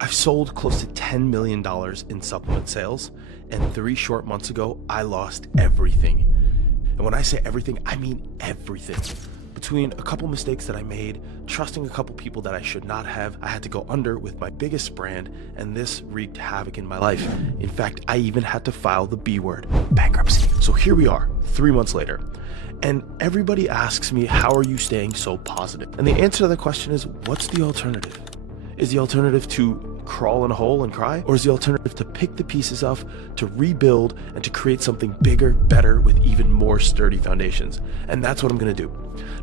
I've sold close to $10 million in supplement sales, and 3 short months ago, I lost everything. And when I say everything, I mean everything. Between a couple mistakes that I made, trusting a couple people that I should not have, I had to go under with my biggest brand, and this wreaked havoc in my life. In fact, I even had to file the B word, bankruptcy. So here we are, 3 months later. And everybody asks me, how are you staying so positive? And the answer to the question is, what's the alternative? Is the alternative to crawl in a hole and cry? Or is the alternative to pick the pieces up, to rebuild, and to create something bigger, better, with even more sturdy foundations? And that's what I'm gonna do.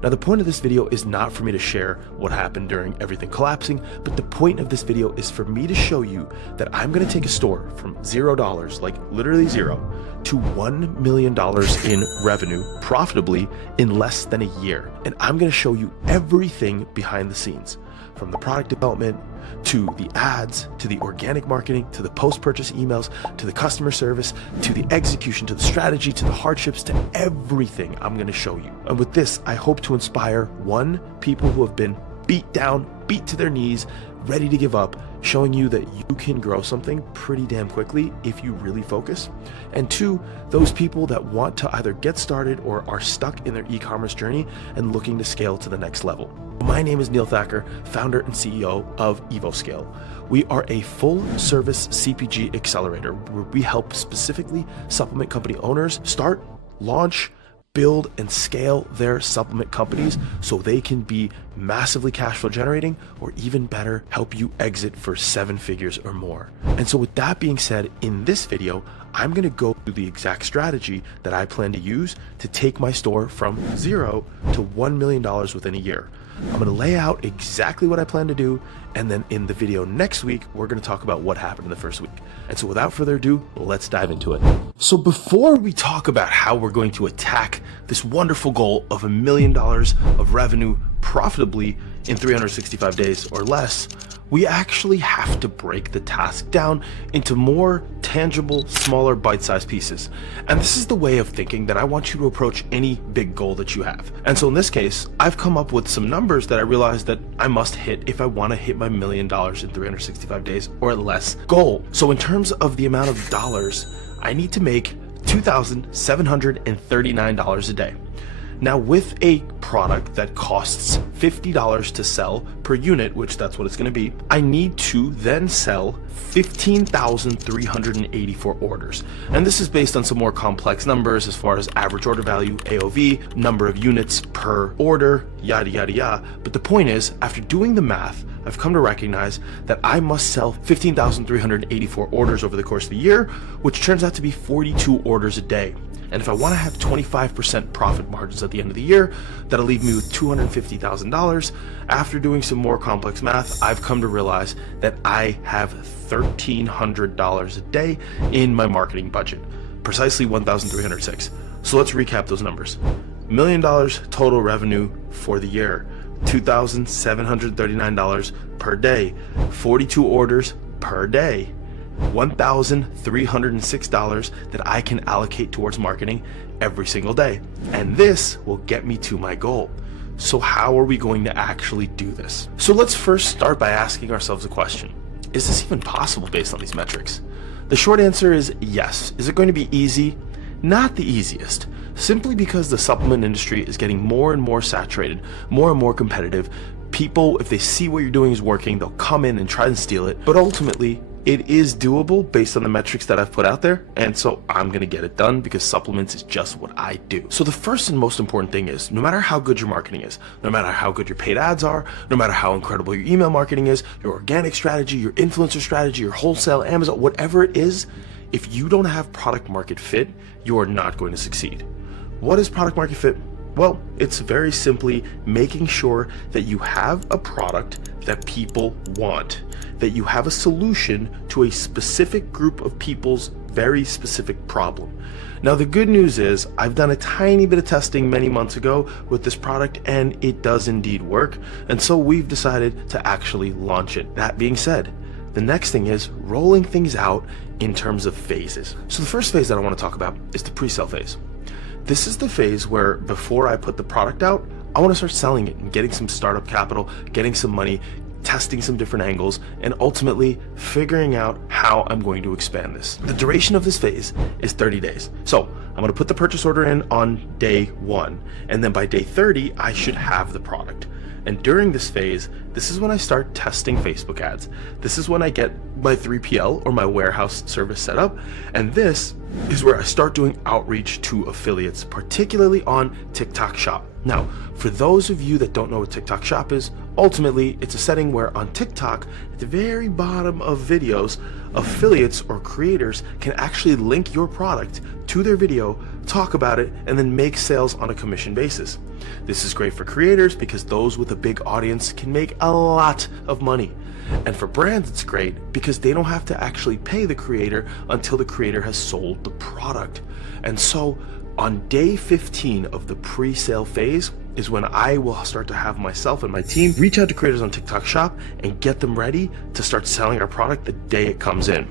Now, the point of this video is not for me to share what happened during everything collapsing, but the point of this video is for me to show you that I'm gonna take a store from $0, like literally zero, to $1 million in revenue profitably in less than a year. And I'm gonna show you everything behind the scenes, from the product development, to the ads, to the organic marketing, to the post-purchase emails, to the customer service, to the execution, to the strategy, to the hardships, to everything I'm gonna show you. And with this, I hope to inspire, 1, people who have been beat down, beat to their knees, ready to give up, showing you that you can grow something pretty damn quickly if you really focus. And 2, those people that want to either get started or are stuck in their e-commerce journey and looking to scale to the next level. My name is Neil Thacker, founder and CEO of EvoScale. We are a full-service CPG accelerator where we help specifically supplement company owners start, launch, build, and scale their supplement companies so they can be massively cash flow generating, or even better, help you exit for 7 figures or more. And so with that being said, in this video, I'm gonna go through the exact strategy that I plan to use to take my store from 0 to $1 million within a year. I'm gonna lay out exactly what I plan to do, and then in the video next week, we're gonna talk about what happened in the first week. And so without further ado, let's dive into it. So before we talk about how we're going to attack this wonderful goal of $1 million of revenue profitably in 365 days or less, we actually have to break the task down into more tangible, smaller bite-sized pieces. And this is the way of thinking that I want you to approach any big goal that you have. And so in this case, I've come up with some numbers that I realized that I must hit if I want to hit my $1 million in 365 days or less goal. So in terms of the amount of dollars, I need to make $2,739 a day. Now, with a product that costs $50 to sell per unit, which that's what it's going to be, I need to then sell 15,384 orders. And this is based on some more complex numbers as far as average order value, AOV, number of units per order, yada, yada, yada. But the point is, after doing the math, I've come to recognize that I must sell 15,384 orders over the course of the year, which turns out to be 42 orders a day. And if I want to have 25% profit margins at the end of the year, that'll leave me with $250,000. After doing some more complex math, I've come to realize that I have $1,300 a day in my marketing budget, precisely $1,306. So let's recap those numbers. $1 million total revenue for the year, $2,739 per day, 42 orders per day, $1,306 that I can allocate towards marketing every single day. And this will get me to my goal. So how are we going to actually do this? So let's first start by asking ourselves a question. Is this even possible based on these metrics? The short answer is yes. Is it going to be easy? Not the easiest, simply because the supplement industry is getting more and more saturated, more and more competitive. People, if they see what you're doing is working, they'll come in and try and steal it. But ultimately, it is doable based on the metrics that I've put out there, and so I'm gonna get it done because supplements is just what I do. So the first and most important thing is, no matter how good your marketing is, no matter how good your paid ads are, no matter how incredible your email marketing is, your organic strategy, your influencer strategy, your wholesale, Amazon, whatever it is, if you don't have product market fit, you are not going to succeed. What is product market fit? Well, it's very simply making sure that you have a product that people want, that you have a solution to a specific group of people's very specific problem. Now, the good news is I've done a tiny bit of testing many months ago with this product, and it does indeed work. And so we've decided to actually launch it. That being said, the next thing is rolling things out in terms of phases. So the first phase that I want to talk about is the pre-sale phase. This is the phase where before I put the product out, I want to start selling it and getting some startup capital, getting some money, testing some different angles, and ultimately figuring out how I'm going to expand this. The duration of this phase is 30 days. So I'm going to put the purchase order in on day 1, and then by day 30, I should have the product. And during this phase, this is when I start testing Facebook ads. This is when I get my 3PL or my warehouse service set up. And this is where I start doing outreach to affiliates, particularly on TikTok Shop. Now, for those of you that don't know what TikTok Shop is, ultimately it's a setting where on TikTok, at the very bottom of videos, affiliates or creators can actually link your product to their video, talk about it, and then make sales on a commission basis. This is great for creators because those with a big audience can make a lot of money. And for brands, it's great because they don't have to actually pay the creator until the creator has sold the product. And so on day 15 of the pre-sale phase is when I will start to have myself and my team reach out to creators on TikTok Shop and get them ready to start selling our product the day it comes in.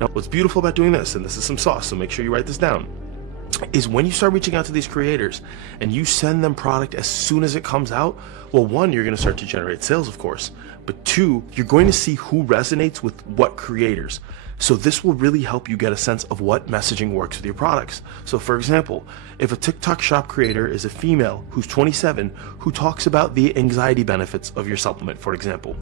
Now, what's beautiful about doing this, and this is some sauce, so make sure you write this down, is when you start reaching out to these creators and you send them product as soon as it comes out, well, 1, you're going to start to generate sales, of course, but 2, you're going to see who resonates with what creators. So this will really help you get a sense of what messaging works with your products. So for example, if a TikTok Shop creator is a female who's 27 who talks about the anxiety benefits of your supplement, for example,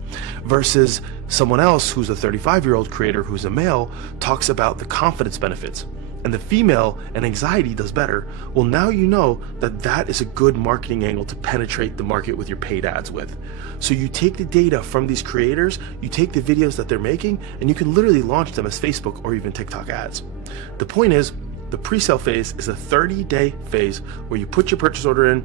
versus someone else who's a 35-year-old creator who's a male talks about the confidence benefits, and the female and anxiety does better, well, now you know that that is a good marketing angle to penetrate the market with your paid ads with. So you take the data from these creators, you take the videos that they're making, and you can literally launch them as Facebook or even TikTok ads. The point is, the pre-sale phase is a 30-day phase where you put your purchase order in,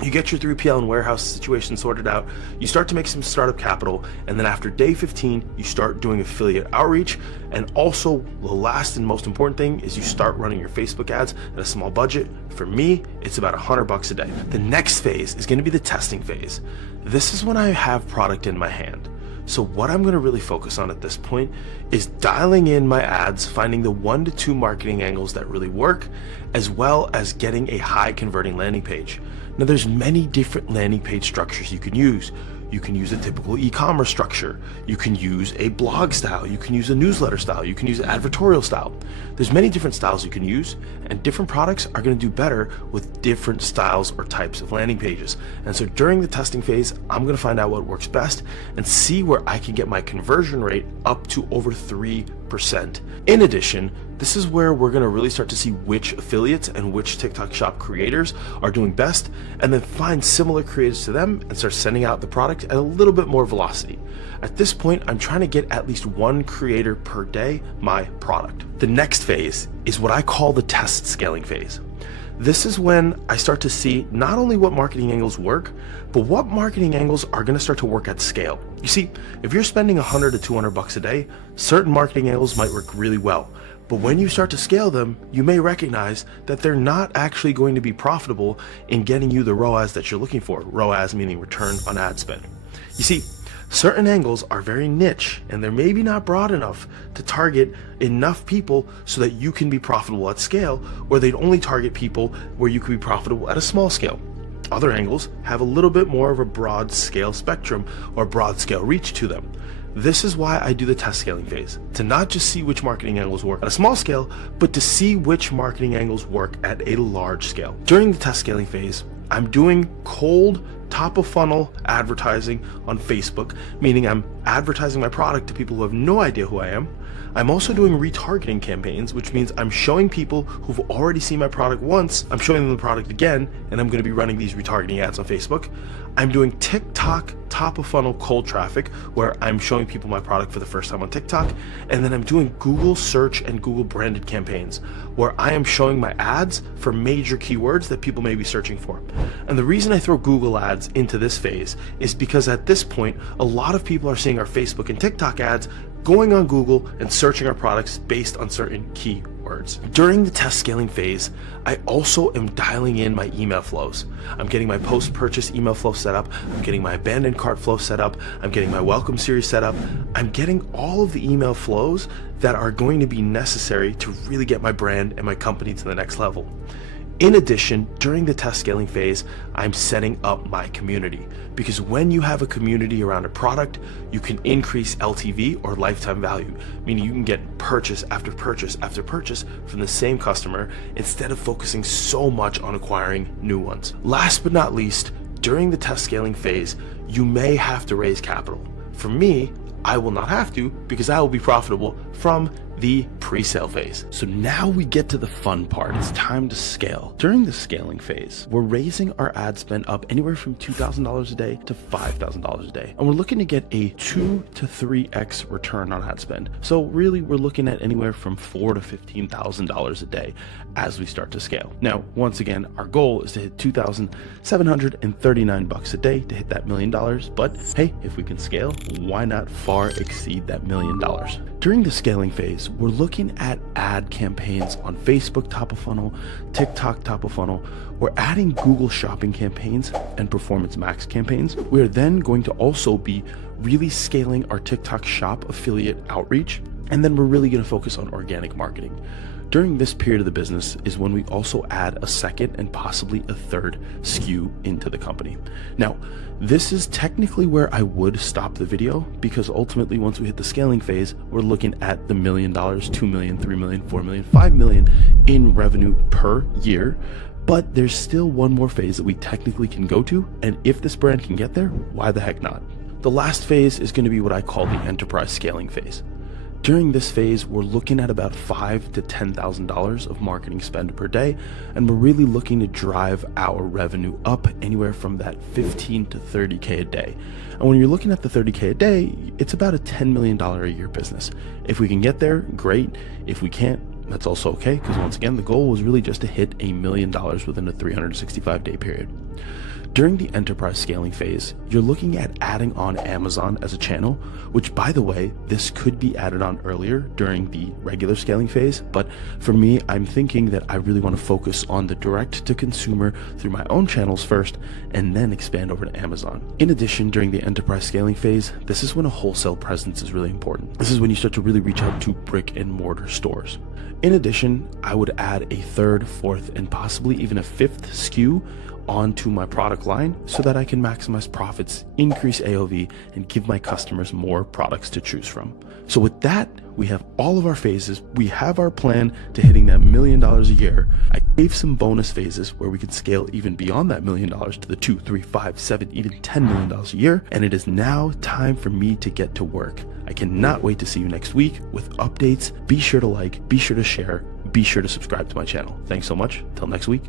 you get your 3PL and warehouse situation sorted out, you start to make some startup capital, and then after day 15, you start doing affiliate outreach. And also, the last and most important thing is you start running your Facebook ads at a small budget. For me, it's about $100 a day. The next phase is going to be the testing phase. This is when I have product in my hand. So what I'm going to really focus on at this point is dialing in my ads, finding the 1 to 2 marketing angles that really work, as well as getting a high converting landing page. Now, there's many different landing page structures you can use. You can use a typical e-commerce structure. You can use a blog style. You can use a newsletter style. You can use an advertorial style. There's many different styles you can use, and different products are going to do better with different styles or types of landing pages. And so during the testing phase, I'm going to find out what works best and see where I can get my conversion rate up to over 3%. In addition, this is where we're going to really start to see which affiliates and which TikTok Shop creators are doing best, and then find similar creators to them and start sending out the product at a little bit more velocity. At this point, I'm trying to get at least 1 creator per day my product. The next phase is what I call the test scaling phase. This is when I start to see not only what marketing angles work, but what marketing angles are going to start to work at scale. You see, if you're spending $100 to $200 a day, certain marketing angles might work really well. But when you start to scale them, you may recognize that they're not actually going to be profitable in getting you the ROAS that you're looking for. ROAS meaning return on ad spend. You see, certain angles are very niche and they're maybe not broad enough to target enough people so that you can be profitable at scale, or they'd only target people where you can be profitable at a small scale. Other angles have a little bit more of a broad scale spectrum or broad scale reach to them. This is why I do the test scaling phase, to not just see which marketing angles work at a small scale, but to see which marketing angles work at a large scale. During the test scaling phase, I'm doing cold top of funnel advertising on Facebook, meaning I'm advertising my product to people who have no idea who I am. I'm also doing retargeting campaigns, which means I'm showing people who've already seen my product once, I'm showing them the product again, and I'm going to be running these retargeting ads on Facebook. I'm doing TikTok top of funnel cold traffic, where I'm showing people my product for the first time on TikTok. And then I'm doing Google search and Google branded campaigns, where I am showing my ads for major keywords that people may be searching for. And the reason I throw Google ads into this phase is because at this point, a lot of people are seeing our Facebook and TikTok ads, going on Google and searching our products based on certain keywords. During the test scaling phase, I also am dialing in my email flows. I'm getting my post-purchase email flow set up. I'm getting my abandoned cart flow set up. I'm getting my welcome series set up. I'm getting all of the email flows that are going to be necessary to really get my brand and my company to the next level. In addition, during the test scaling phase, I'm setting up my community, because when you have a community around a product, you can increase LTV or lifetime value, meaning you can get purchase after purchase after purchase from the same customer instead of focusing so much on acquiring new ones. Last but not least, during the test scaling phase, you may have to raise capital. For me, I will not have to, because I will be profitable from the pre-sale phase. So now we get to the fun part. It's time to scale. During the scaling phase, we're raising our ad spend up anywhere from $2,000 a day to $5,000 a day. And we're looking to get a 2 to 3x return on ad spend. So really, we're looking at anywhere from $4,000 to $15,000 a day as we start to scale. Now, once again, our goal is to hit $2,739 a day to hit that $1 million. But hey, if we can scale, why not far exceed that $1 million? During the scaling phase, we're looking at ad campaigns on Facebook top of funnel, TikTok top of funnel. We're adding Google Shopping campaigns and Performance Max campaigns. We are then going to also be really scaling our TikTok Shop affiliate outreach. And then we're really going to focus on organic marketing. During this period of the business is when we also add a second and possibly a third SKU into the company. Now, this is technically where I would stop the video, because ultimately once we hit the scaling phase, we're looking at the $1 million, $2 million, $3 million, $4 million, $5 million in revenue per year. But there's still one more phase that we technically can go to. And if this brand can get there, why the heck not? The last phase is going to be what I call the enterprise scaling phase. During this phase, we're looking at about $5,000 to $10,000 of marketing spend per day, and we're really looking to drive our revenue up anywhere from that $15,000 to $30,000 a day. And when you're looking at the $30,000 a day, it's about a $10 million a year business. If we can get there, great. If we can't, that's also okay, because once again, the goal was really just to hit $1 million within a 365-day period. During the enterprise scaling phase, you're looking at adding on Amazon as a channel, which, by the way, this could be added on earlier during the regular scaling phase. But for me, I'm thinking that I really want to focus on the direct to consumer through my own channels first, and then expand over to Amazon. In addition, during the enterprise scaling phase, this is when a wholesale presence is really important. This is when you start to really reach out to brick and mortar stores. In addition, I would add a third, fourth, and possibly even a fifth SKU onto my product line so that I can maximize profits, increase AOV, and give my customers more products to choose from. So with that, we have all of our phases. We have our plan to hitting that $1 million a year. I gave some bonus phases where we could scale even beyond that $1 million to the $2, $3, $5, $7, even $10 million a year. And it is now time for me to get to work. I cannot wait to see you next week with updates. Be sure to like, be sure to share, be sure to subscribe to my channel. Thanks so much. Till next week.